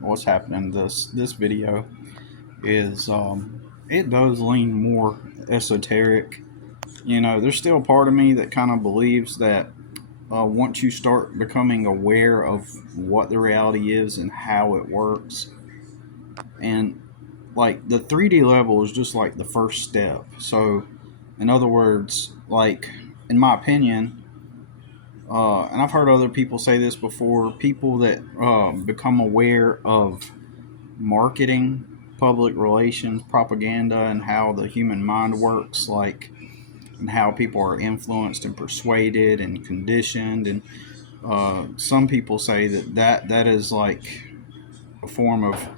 what's happening this video is it does lean more esoteric. There's still a part of me that kind of believes that once you start becoming aware of what the reality is and how it works, and like the 3D level is just like the first step. So, in other words, like in my opinion, and I've heard other people say this before, people that become aware of marketing, public relations, propaganda, and how the human mind works, like, and how people are influenced and persuaded and conditioned. And some people say that is like a form of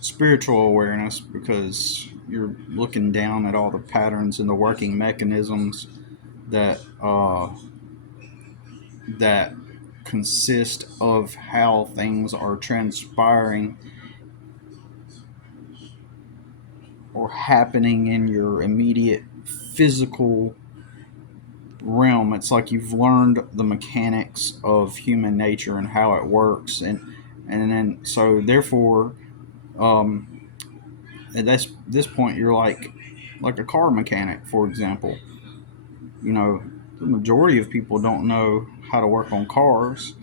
spiritual awareness because you're looking down at all the patterns and the working mechanisms that that consist of how things are transpiring or happening in your immediate physical realm. It's like you've learned the mechanics of human nature and how it works, and then so therefore, um, at this point, you're like a car mechanic, for example. You know, the majority of people don't know how to work on cars.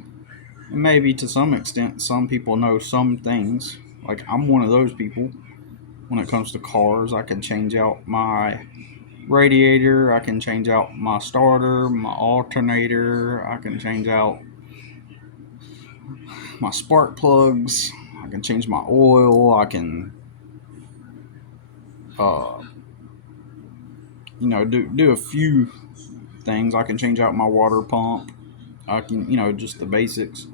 And maybe to some extent, some people know some things. Like I'm one of those people. When it comes to cars, I can change out my radiator, I can change out my starter, my alternator, I can change out my spark plugs, I can change my oil, I can uh, do a few things. I can change out my water pump. I can, just the basics.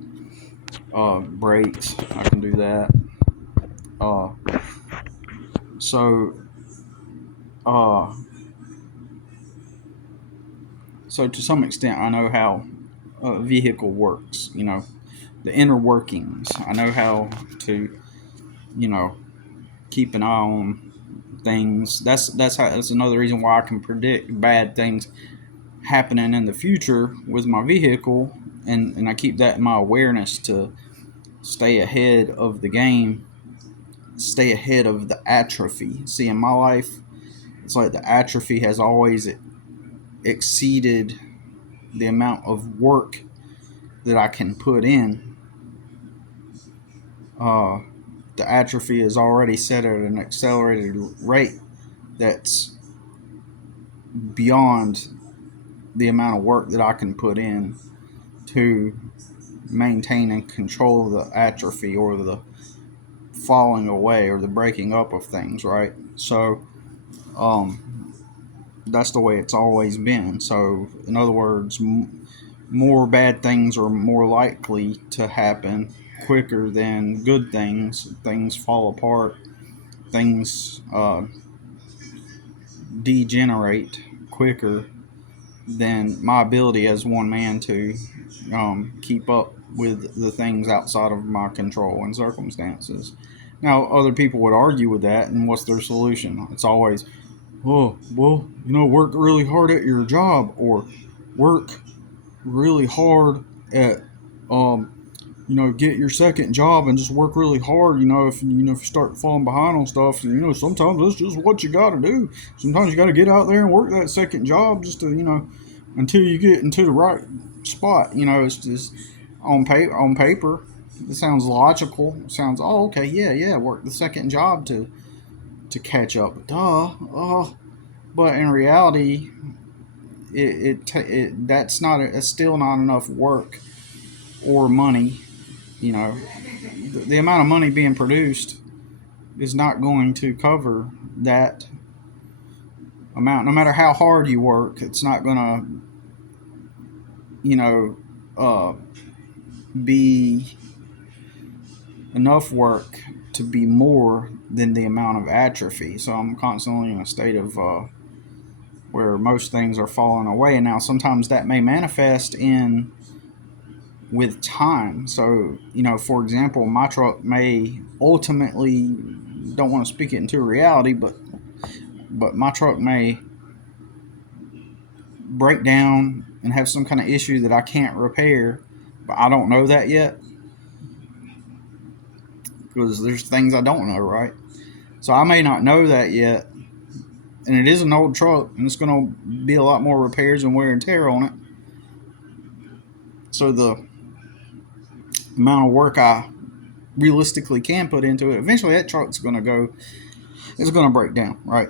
Brakes, I can do that. Uh, so uh, so to some extent, I know how a vehicle works. The inner workings. I know how to, you know, keep an eye on things. That's another reason why I can predict bad things happening in the future with my vehicle, and I keep that in my awareness to stay ahead of the game, stay ahead of the atrophy. See, in my life, it's like the atrophy has always exceeded the amount of work that I can put in. Uh, the atrophy is already set at an accelerated rate that's beyond the amount of work that I can put in to maintain and control the atrophy or the falling away or the breaking up of things, right? So, um, that's the way it's always been. So, in other words, more bad things are more likely to happen quicker than good things. Things fall apart, things degenerate quicker than my ability as one man to keep up with the things outside of my control and circumstances. Now, other people would argue with that, and what's their solution? It's always, oh, well, work really hard at your job, or work really hard at, um, get your second job and just work really hard. If you start falling behind on stuff, sometimes that's just what you got to do. Sometimes you got to get out there and work that second job just to, until you get into the right spot. It's just on paper, it sounds logical. It sounds, oh, okay, yeah, yeah, work the second job to catch up. Duh. But in reality, that's not it's still not enough work or money. You know, the amount of money being produced is not going to cover that amount. No matter how hard you work, it's not going to, you know, uh, be enough work to be more than the amount of atrophy. So I'm constantly in a state of where most things are falling away. And now sometimes that may manifest in with time. So, for example, my truck may ultimately, don't want to speak it into reality, but my truck may break down and have some kind of issue that I can't repair, but I don't know that yet. because there's things I don't know, right? So I may not know that yet, and it is an old truck, and it's going to be a lot more repairs and wear and tear on it. So the amount of work I realistically can put into it, eventually that truck's going to go, it's going to break down, right?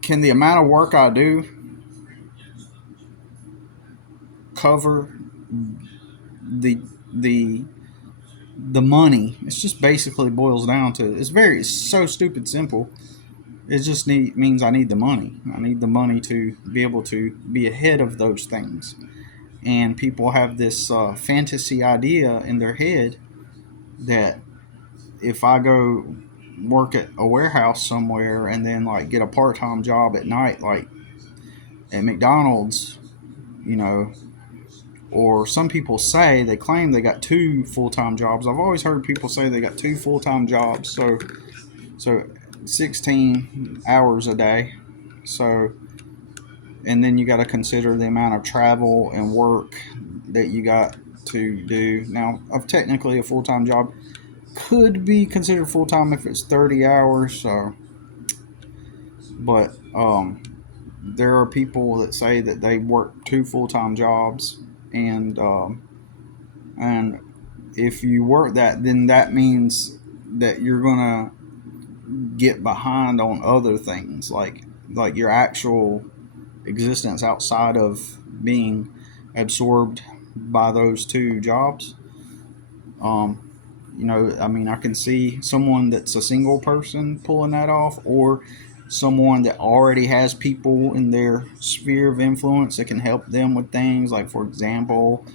Can the amount of work I do cover the the the money? It's just basically boils down to, it's so stupid simple. It just means I need the money. I need the money to be able to be ahead of those things. And people have this fantasy idea in their head that if I go work at a warehouse somewhere and then like get a part-time job at night, like at McDonald's, you know, or some people say they claim they got 2 full-time jobs. I've always heard people say they got 2 full-time jobs, so 16 hours a day. So, and then you got to consider the amount of travel and work that you got to do. Now, of technically a full-time job could be considered full-time if it's 30 hours. So, but there are people that say that they work 2 full-time jobs, and if you work that, then that means that you're gonna get behind on other things like your actual existence outside of being absorbed by those 2 jobs. I mean, I can see someone that's a single person pulling that off, or someone that already has people in their sphere of influence that can help them with things. Like, for example,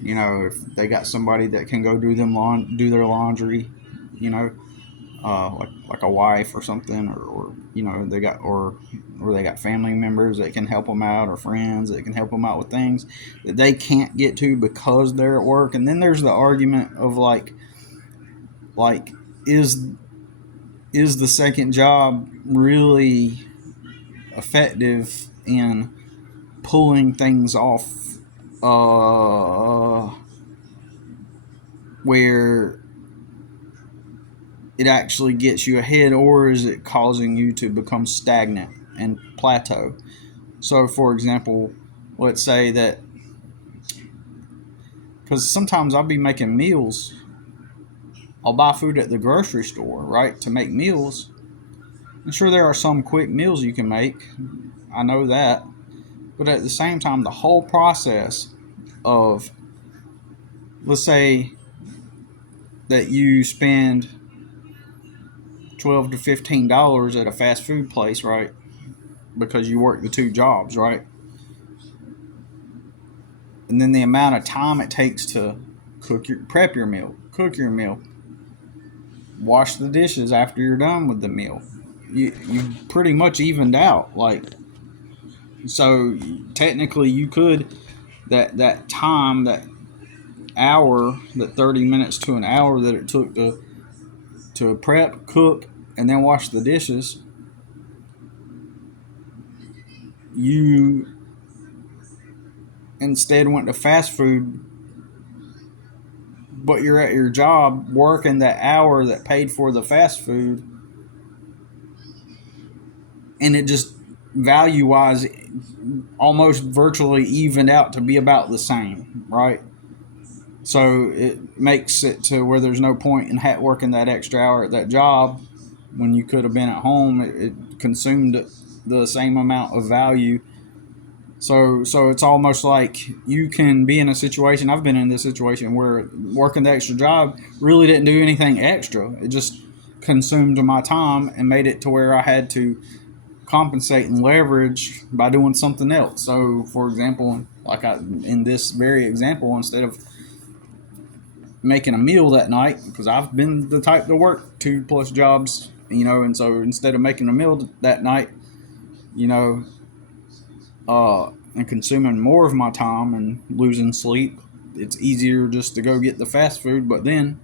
if they got somebody that can go do their laundry, you know, like a wife or something, or they got family members that can help them out, or friends that can help them out with things that they can't get to because they're at work. And then there's the argument of like is the second job really effective in pulling things off, where it actually gets you ahead, or is it causing you to become stagnant and plateau? So, for example, let's say that, because sometimes I'll be making meals, I'll buy food at the grocery store, right, to make meals. I'm sure there are some quick meals you can make, I know that, but at the same time, the whole process of, let's say that you spend $12 to $15 at a fast food place, right? Because you work the 2 jobs, right? And then the amount of time it takes to prep your meal, cook your meal, wash the dishes after you're done with the meal. You pretty much evened out. Like, so technically you could, that time, that hour, that 30 minutes to an hour that it took to prep, cook, and then wash the dishes, you instead went to fast food, but you're at your job working that hour that paid for the fast food, and it just value wise almost virtually evened out to be about the same, right? So it makes it to where there's no point in working that extra hour at that job when you could have been at home. It consumed the same amount of value. So it's almost like you can be in a situation, I've been in this situation, where working the extra job really didn't do anything extra. It just consumed my time and made it to where I had to compensate and leverage by doing something else. So, for example, in this very example, instead of making a meal that night, because I've been the type to work 2+ jobs, and so instead of making a meal that night, and consuming more of my time and losing sleep, it's easier just to go get the fast food. But then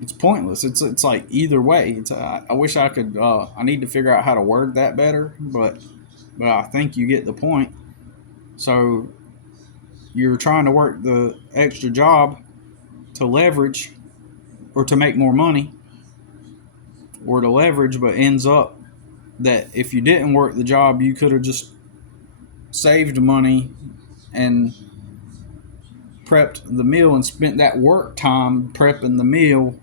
it's pointless. It's like either way. I wish I could. I need to figure out how to word that better, but I think you get the point. So you're trying to work the extra job to leverage or to make more money or to leverage, but ends up that if you didn't work the job, you could have just saved money and prepped the meal and spent that work time prepping the meal,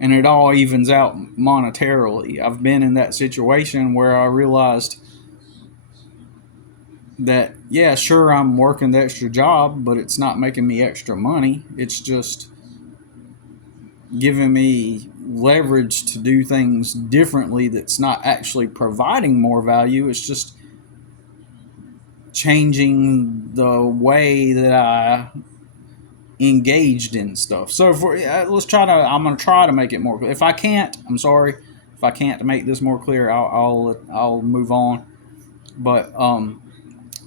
and it all evens out monetarily. I've been in that situation where I realized that, yeah, sure, I'm working the extra job, but it's not making me extra money. It's just giving me leverage to do things differently that's not actually providing more value. It's just changing the way that I engaged in stuff. So let's try to. I'm going to try to make it more clear. If I can't, I'm sorry. If I can't make this more clear, I'll move on. But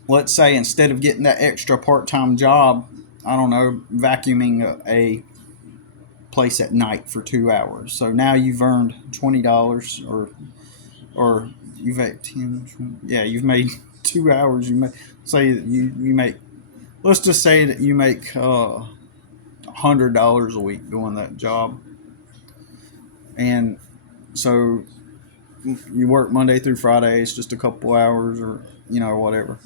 let's say instead of getting that extra part-time job, I don't know, vacuuming a place at night for 2 hours. So now you've earned $20, or you've made 10, 20, yeah, you've made 2 hours. You make say that you make. Let's just say that you make $100 a week doing that job, and so you work Monday through Friday. It's just a couple hours, or whatever.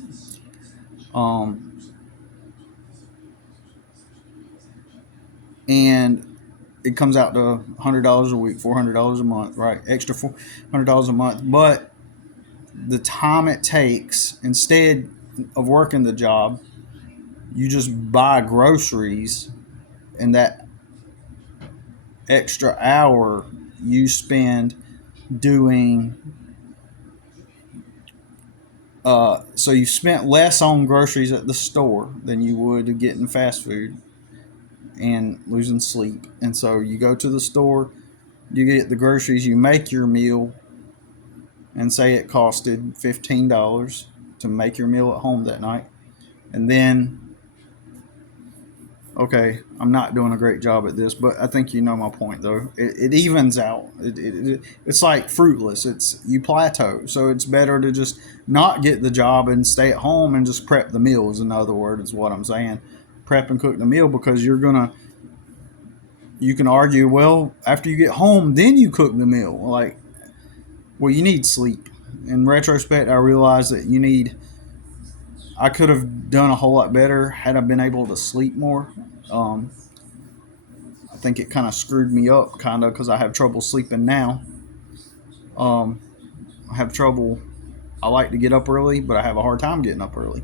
And it comes out to $100 a week, $400 a month, right? Extra $400 a month. But the time it takes, instead of working the job, you just buy groceries, and that extra hour you spend doing. So you spent less on groceries at the store than you would getting fast food and losing sleep. And so you go to the store, you get the groceries, you make your meal, and say it costed $15 to make your meal at home that night. And then, okay, I'm not doing a great job at this, but I think you know my point, though. It evens out. It's like fruitless. You plateau. So it's better to just not get the job and stay at home and just prep the meals. In other words, is what I'm saying. Prep and cook the meal, because you can argue, well, after you get home, then you cook the meal. Like, well, you need sleep. In retrospect, I realized that I could have done a whole lot better had I been able to sleep more. I think it kind of screwed me up, because I have trouble sleeping now. I have trouble. I like to get up early, but I have a hard time getting up early.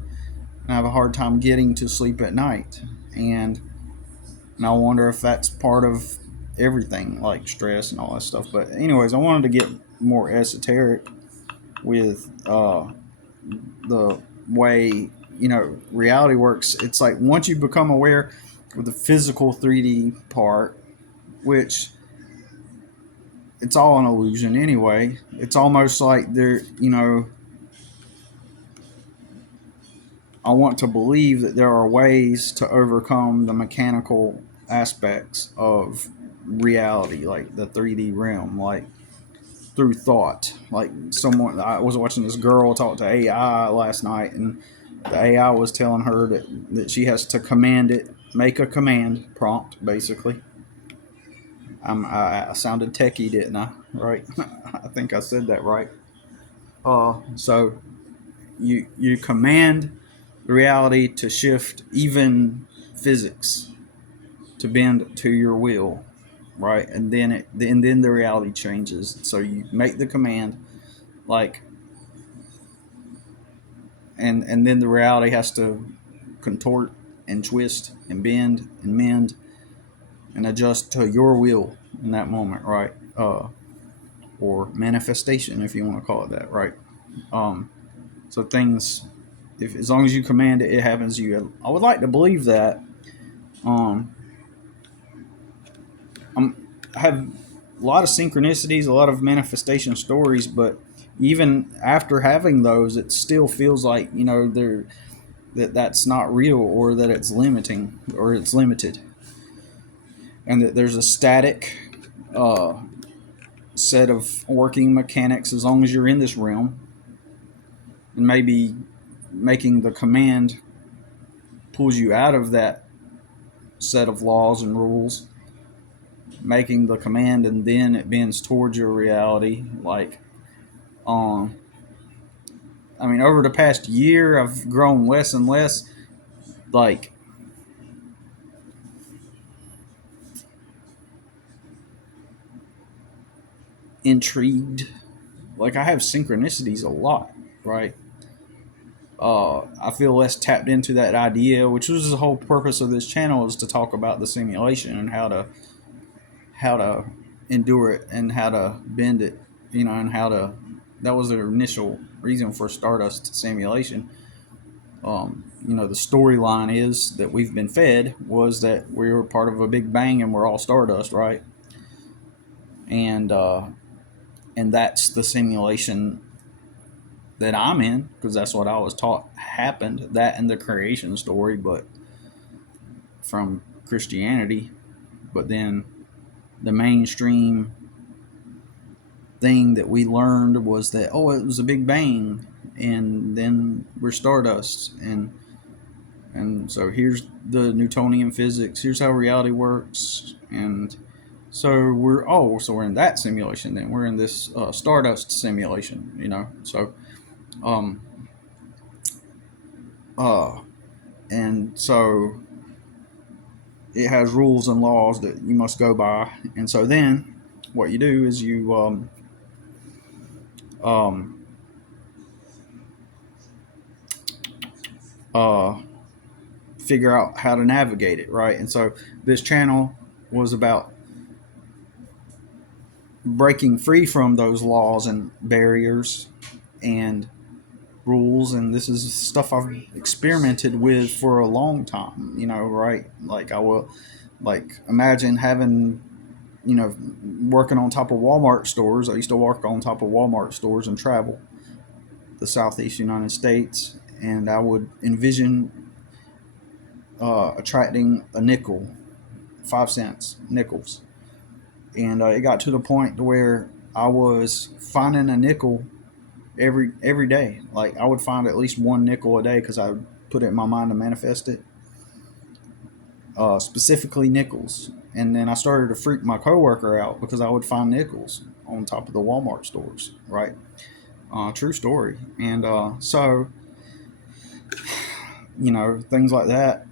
And I have a hard time getting to sleep at night. And I wonder if that's part of everything, like stress and all that stuff. But anyways, I wanted to get more esoteric with the way reality works. It's like once you become aware of the physical 3D part, which it's all an illusion anyway. It's almost like I want to believe that there are ways to overcome the mechanical aspects of reality, like the 3D realm, like through thought. Like I was watching this girl talk to AI last night, and the AI was telling her that she has to command it, make a command prompt, basically. I sounded techie, didn't I? Right? I think I said that right. So you command reality to shift, even physics, to bend to your will, right? And then the reality changes. So you make the command, like, and then the reality has to contort and twist and bend and mend and adjust to your will in that moment, right? Or manifestation, if you want to call it that, right? So things, if as long as you command it, it happens to you. I would like to believe that. I have a lot of synchronicities, a lot of manifestation stories, but even after having those, it still feels like that's not real, or that it's limiting, or it's limited, and that there's a static set of working mechanics as long as you're in this realm, and maybe making the command pulls you out of that set of laws and rules, making the command, and then it bends towards your reality. Like, um, I mean, over the past year, I've grown less and less like intrigued. Like, I have synchronicities a lot, right? I feel less tapped into that idea, which was the whole purpose of this channel, is to talk about the simulation and how to endure it and how to bend it, and how to. That was the initial reason for Stardust simulation. The storyline is that we've been fed was that we were part of a big bang and we're all Stardust, right? And that's the simulation that I'm in, because that's what I was taught happened. That and the creation story, but from Christianity. But then the mainstream thing that we learned was that, oh, it was a big bang, and then we're Stardust, and so here's the Newtonian physics. Here's how reality works, and so we're in that simulation. Then we're in this Stardust simulation, So, um, and so it has rules and laws that you must go by, and so then what you do is you uh, figure out how to navigate it, right? And so this channel was about breaking free from those laws and barriers and rules, and this is stuff I've experimented with for a long time, right? Like, I will, like, imagine having, working on top of Walmart stores. I used to work on top of Walmart stores and travel the Southeast United States, and I would envision attracting a nickel, 5 cents nickels, and it got to the point where I was finding a nickel every day. Like, I would find at least one nickel a day because I put it in my mind to manifest it. Specifically nickels, and then I started to freak my coworker out because I would find nickels on top of the Walmart stores. Right, true story. And so things like that.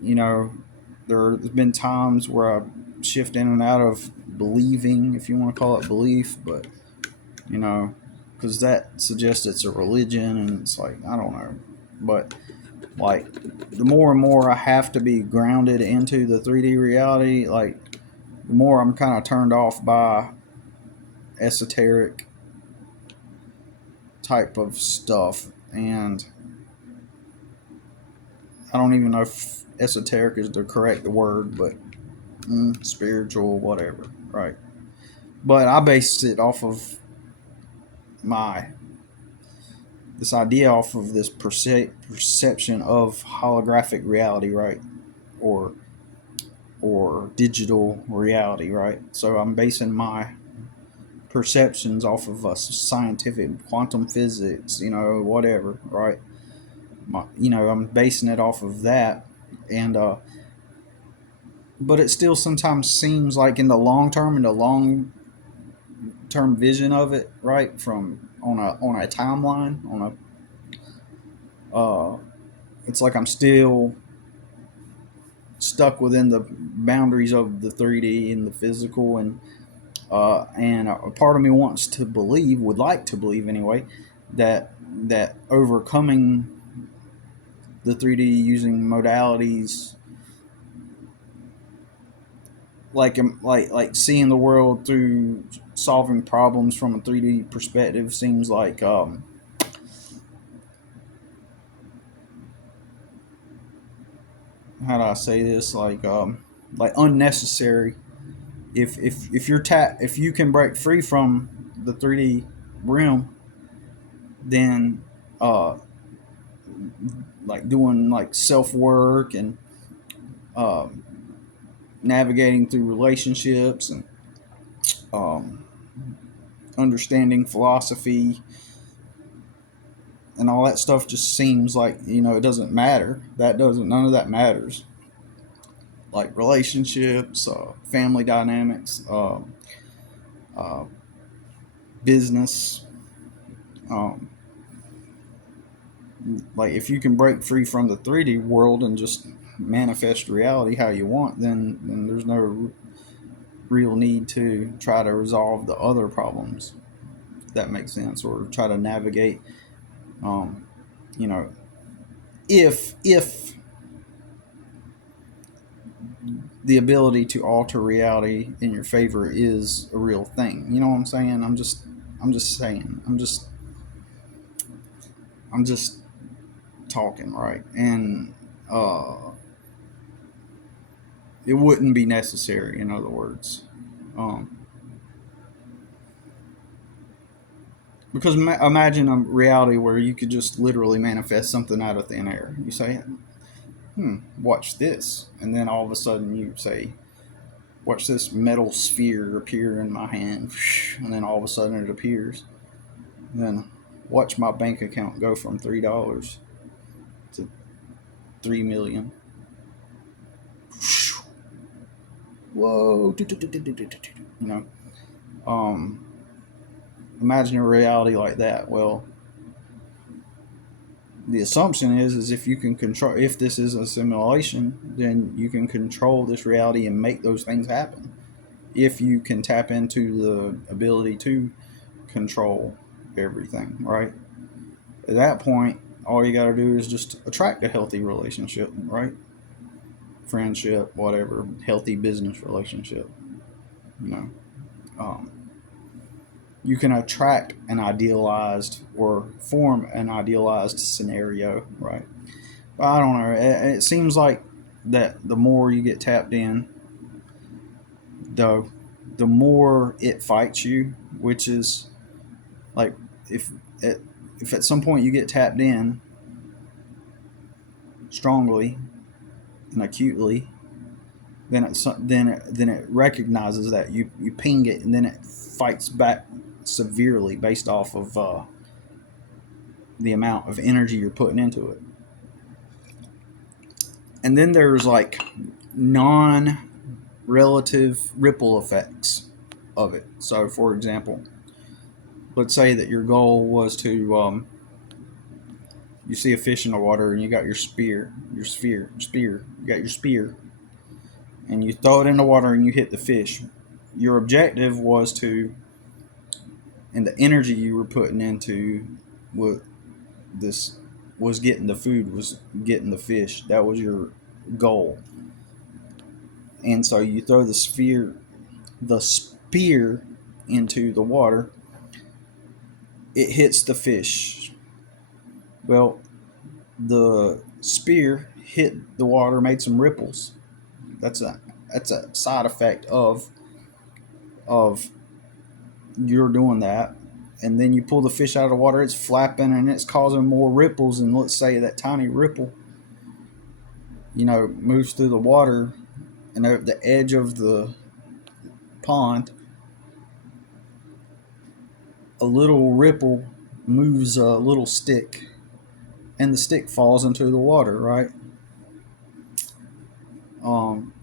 There's been times where I shift in and out of believing, if you want to call it belief, but because that suggests it's a religion, and it's like, I don't know, but like, the more and more I have to be grounded into the 3D reality, like, the more I'm kind of turned off by esoteric type of stuff. And I don't even know if esoteric is the correct word, but spiritual, whatever, right? But I base it off of this idea off of this perception of holographic reality, right? Or digital reality, right? So I'm basing my perceptions off of scientific quantum physics, whatever, right? I'm basing it off of that, and but it still sometimes seems like in the long term vision of it, right? From on a timeline, it's like I'm still stuck within the boundaries of the 3D and the physical, and a part of me would like to believe anyway, that overcoming the 3D using modalities, like seeing the world through solving problems from a 3D perspective, seems like how do I say this, like unnecessary. If you can break free from the 3D realm, then like doing like self work and um, navigating through relationships and um, understanding philosophy and all that stuff just seems like, it doesn't matter. None of that matters. like relationships, family dynamics, uh, business. Um, like if you can break free from the 3D world and just manifest reality how you want, then there's no real need to try to resolve the other problems. If that makes sense, or try to navigate. Um, you know, if the ability to alter reality in your favor is a real thing, you know what I'm saying? I'm just saying. I'm just talking, right? And it wouldn't be necessary. In other words. Um, Because imagine a reality where you could just literally manifest something out of thin air. You say, watch this. And then all of a sudden you say, watch this metal sphere appear in my hand. And then all of a sudden it appears. And then watch my bank account go from $3 to 3 million. Whoa. You know, um, imagine a reality like that. Well, the assumption is if you can control, if this is a simulation, then you can control this reality and make those things happen. If you can tap into the ability to control everything, right? At that point, all you got to do is just attract a healthy relationship, right? Friendship, whatever, healthy business relationship. You know, um, you can attract an idealized or form an idealized scenario, right? I don't know. It seems like that the more you get tapped in, the the more it fights you, which is like if it, if at some point you get tapped in strongly and acutely, then it recognizes that you ping it, and then it fights back severely based off of the amount of energy you're putting into it. And then there's like non relative ripple effects of it. So, for example, let's say that your goal was to you see a fish in the water and you got you got your spear, and you throw it in the water and you hit the fish. Your objective was to, and the energy you were putting into what this was getting the food, was getting the fish. That was your goal. And so you throw the spear into the water. It hits the fish. Well, the spear hit the water, made some ripples. That's a that's a side effect of you're doing that. And then you pull the fish out of the water, it's flapping and it's causing more ripples. And let's say that tiny ripple, moves through the water, and at the edge of the pond, a little ripple moves a little stick, and the stick falls into the water, right?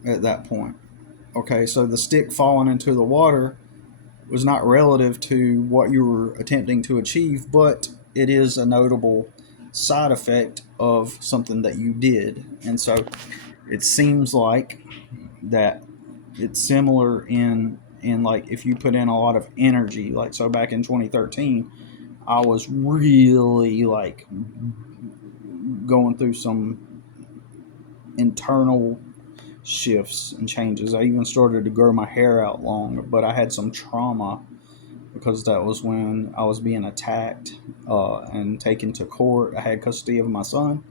At that point. Okay, so the stick falling into the water was not relative to what you were attempting to achieve, but it is a notable side effect of something that you did. And so it seems like that it's similar in like if you put in a lot of energy, like so back in 2013, I was really like going through some internal shifts and changes. I even started to grow my hair out long, but I had some trauma because that was when I was being attacked and taken to court. I had custody of my son,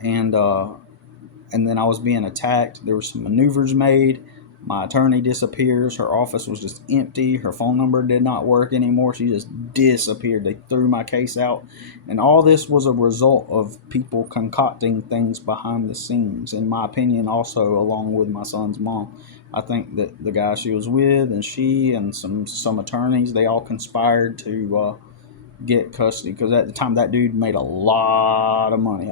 and then I was being attacked. There were some maneuvers made. My attorney disappears. Her office was just empty. Her phone number did not work anymore. She just disappeared. They threw my case out. And all this was a result of people concocting things behind the scenes, in my opinion, also along with my son's mom. I think that the guy she was with and she and some attorneys, they all conspired to get custody, because at the time that dude made a lot of money.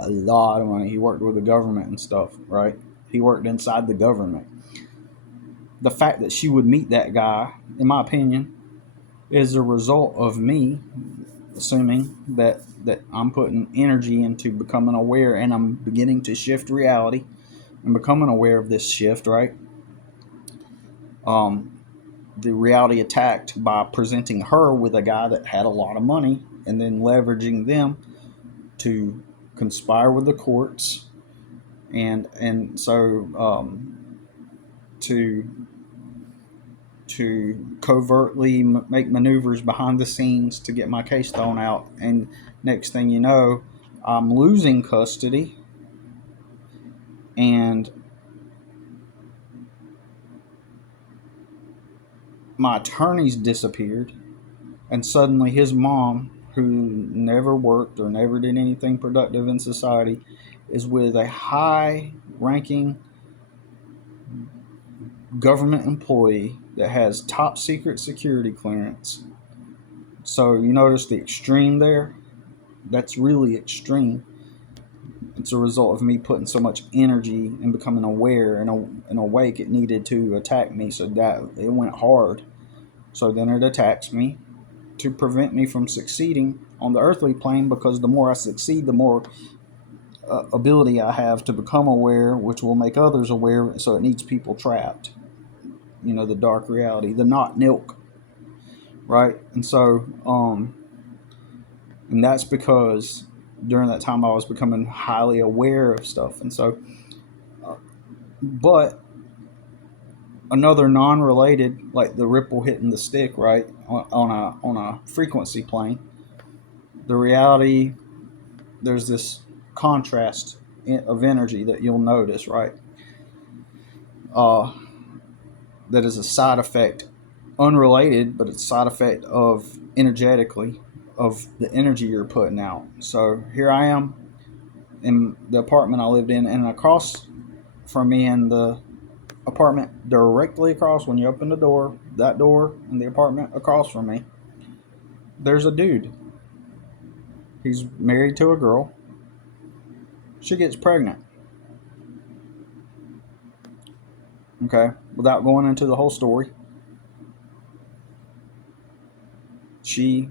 He worked with the government and stuff, right? He worked inside the government. The fact that she would meet that guy, in my opinion, is a result of me assuming that I'm putting energy into becoming aware, and I'm beginning to shift reality and becoming aware of this shift, right? Um, the reality attacked by presenting her with a guy that had a lot of money and then leveraging them to conspire with the courts and so to covertly make maneuvers behind the scenes to get my case thrown out. And next thing you know, I'm losing custody, and my attorney's disappeared. And suddenly his mom, who never worked or never did anything productive in society, is with a high ranking government employee that has top secret security clearance. So you notice the extreme there? That's really extreme. It's a result of me putting so much energy and becoming aware and awake. It needed to attack me, so that it went hard. So then it attacks me to prevent me from succeeding on the earthly plane, because the more I succeed, the more ability I have to become aware, which will make others aware. So it needs people trapped. The dark reality, the not nilk, right? And so, and that's because during that time I was becoming highly aware of stuff. And so, but another non-related, like the ripple hitting the stick, right, on a frequency plane, the reality, there's this contrast of energy that you'll notice, right? That is a side effect, unrelated, but it's a side effect of energetically of the energy you're putting out. So here I am in the apartment I lived in, and across from me in the apartment directly across, when you open the door, that door in the apartment across from me, there's a dude. He's married to a girl. She gets pregnant. Okay, without going into the whole story, she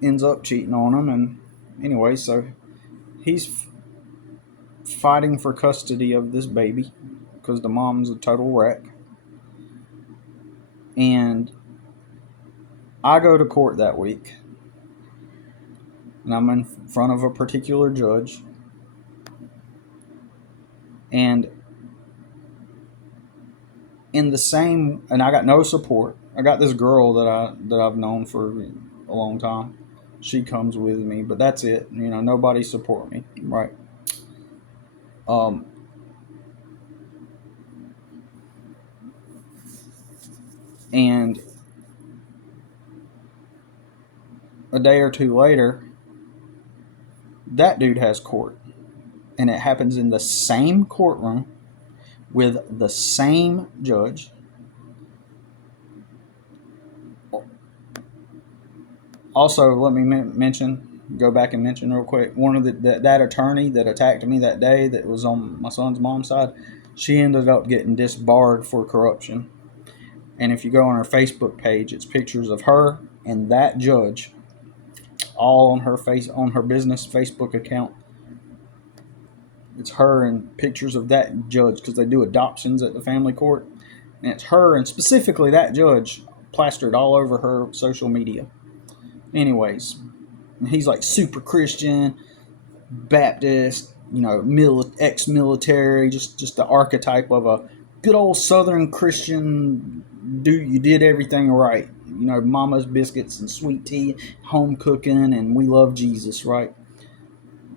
ends up cheating on him, and anyway, so he's fighting for custody of this baby because the mom's a total wreck. And I go to court that week, and I'm in front of a particular judge, and I got no support. I got this girl that I've known for a long time. She comes with me, but that's it. Nobody support me, right? And a day or two later, that dude has court, and it happens in the same courtroom with the same judge. Also, let me go back and mention real quick, one of that attorney that attacked me that day, that was on my son's mom's side, she ended up getting disbarred for corruption. And if you go on her Facebook page, it's pictures of her and that judge, all on her business Facebook account. It's her and pictures of that judge, because they do adoptions at the family court, and it's her and specifically that judge plastered all over her social media. Anyways, he's like super Christian, Baptist, ex-military, just the archetype of a good old Southern Christian dude. You did everything right. Mama's biscuits and sweet tea, home cooking, and we love Jesus, right?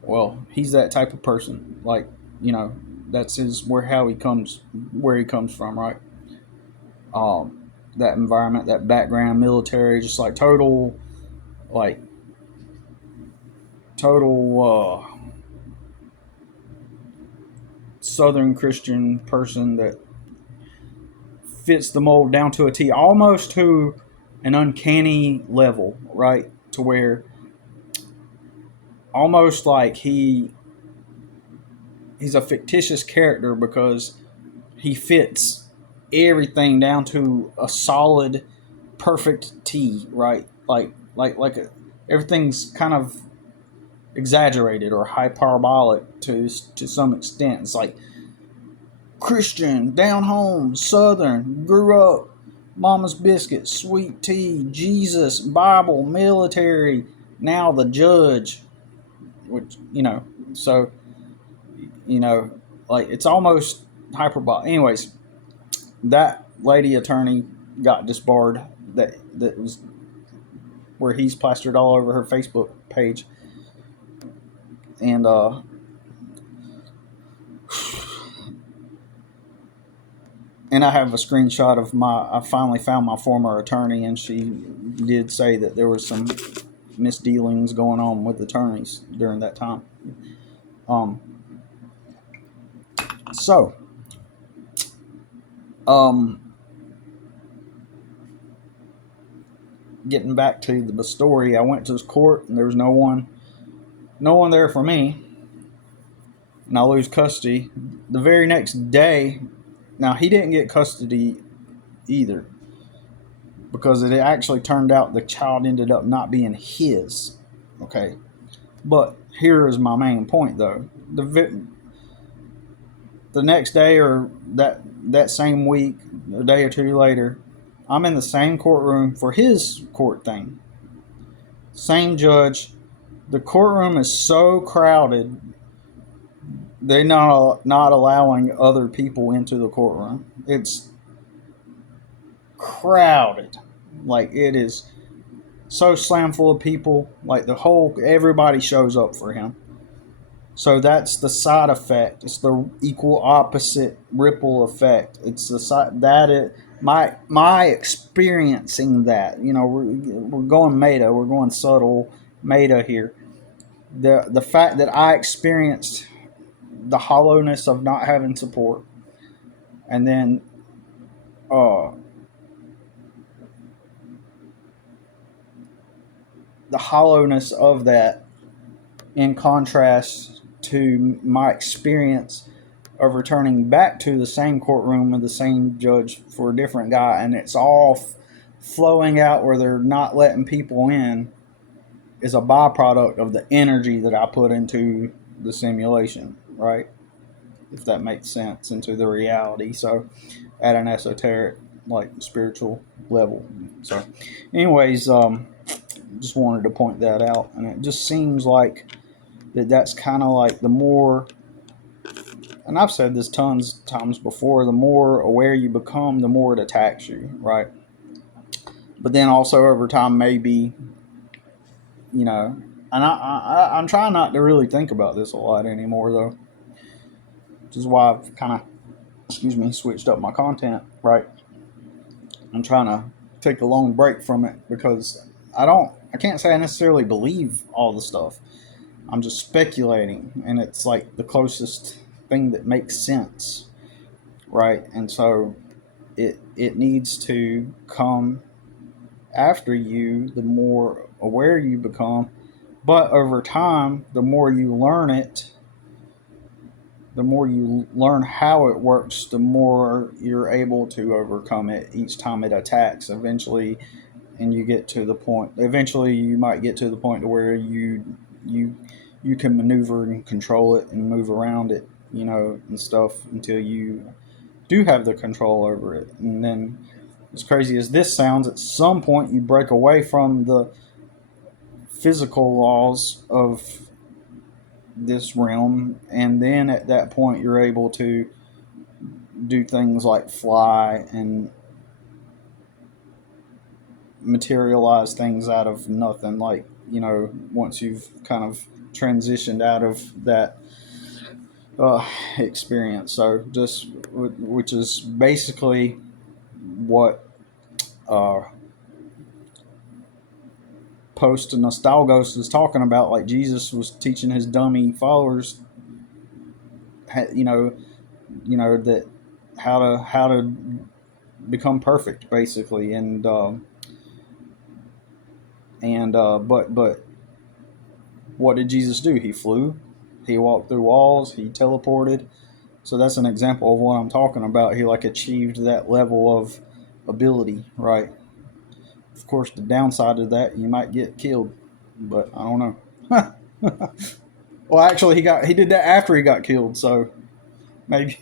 Well, he's that type of person. Like, that's where he comes from, right? That environment, that background, military, just like total Southern Christian person that fits the mold down to a T, almost to an uncanny level, right? To where almost like he he's a fictitious character because he fits everything down to a solid, perfect T, right? Everything's kind of exaggerated or hyperbolic to some extent. It's like Christian, down home, Southern, grew up, Mama's biscuits, sweet tea, Jesus, Bible, military, now the judge, which so you know, like it's almost hyperbolic. Anyways, that lady attorney got disbarred. That was where he's plastered all over her Facebook page, and I have a screenshot of I finally found my former attorney, and she did say that there was some misdealings going on with attorneys during that time. So, getting back to the story, I went to this court and there was no one there for me, and I lose custody. The very next day, now he didn't get custody either, because it actually turned out the child ended up not being his. Okay, but here is my main point though. The next day, or that same week, a day or two later, I'm in the same courtroom for his court thing. Same judge. The courtroom is so crowded, they're not allowing other people into the courtroom. It's crowded. Like, it is so slam full of people. Like, everybody shows up for him. So that's the side effect. It's the equal opposite ripple effect. It's the side that it my experiencing that. We're going meta. We're going subtle meta here. The fact that I experienced the hollowness of not having support, and then the hollowness of that in contrast to my experience of returning back to the same courtroom with the same judge for a different guy, and it's all flowing out where they're not letting people in, is a byproduct of the energy that I put into the simulation, right? If that makes sense, into the reality. So at an esoteric, like, spiritual level. So anyways, just wanted to point that out. And it just seems like that's kind of like the more, and I've said this tons of times before, the more aware you become, the more it attacks you, right? But then also over time, maybe, and I'm trying not to really think about this a lot anymore, though, which is why I've kind of, switched up my content, right? I'm trying to take a long break from it because I can't say I necessarily believe all the stuff. I'm just speculating, and it's like the closest thing that makes sense, right? And so it needs to come after you, the more aware you become. But over time, the more you learn it, the more you learn how it works, the more you're able to overcome it each time it attacks. Eventually, and you get to the point. Eventually, you might get to the point to where you can maneuver and control it and move around it, and stuff, until you do have the control over it. And then, as crazy as this sounds, at some point you break away from the physical laws of this realm, and then at that point you're able to do things like fly and materialize things out of nothing, like, once you've kind of transitioned out of that experience. So just, which is basically what Post Nostalgos is talking about. Like, Jesus was teaching his dummy followers, that how to become perfect, basically. And but what did Jesus do? He flew. He walked through walls. He teleported. So that's an example of what I'm talking about. He like achieved that level of ability, right? Of course, the downside of that, you might get killed, but I don't know. Well, actually, he did that after he got killed, so maybe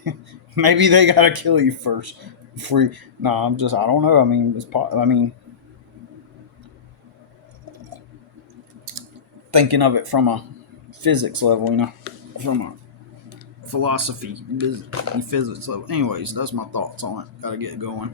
maybe they gotta kill you first. Free? No, I don't know. I mean, I mean, thinking of it from a physics level, from a philosophy, physics level. Anyways, that's my thoughts on it. Gotta get going.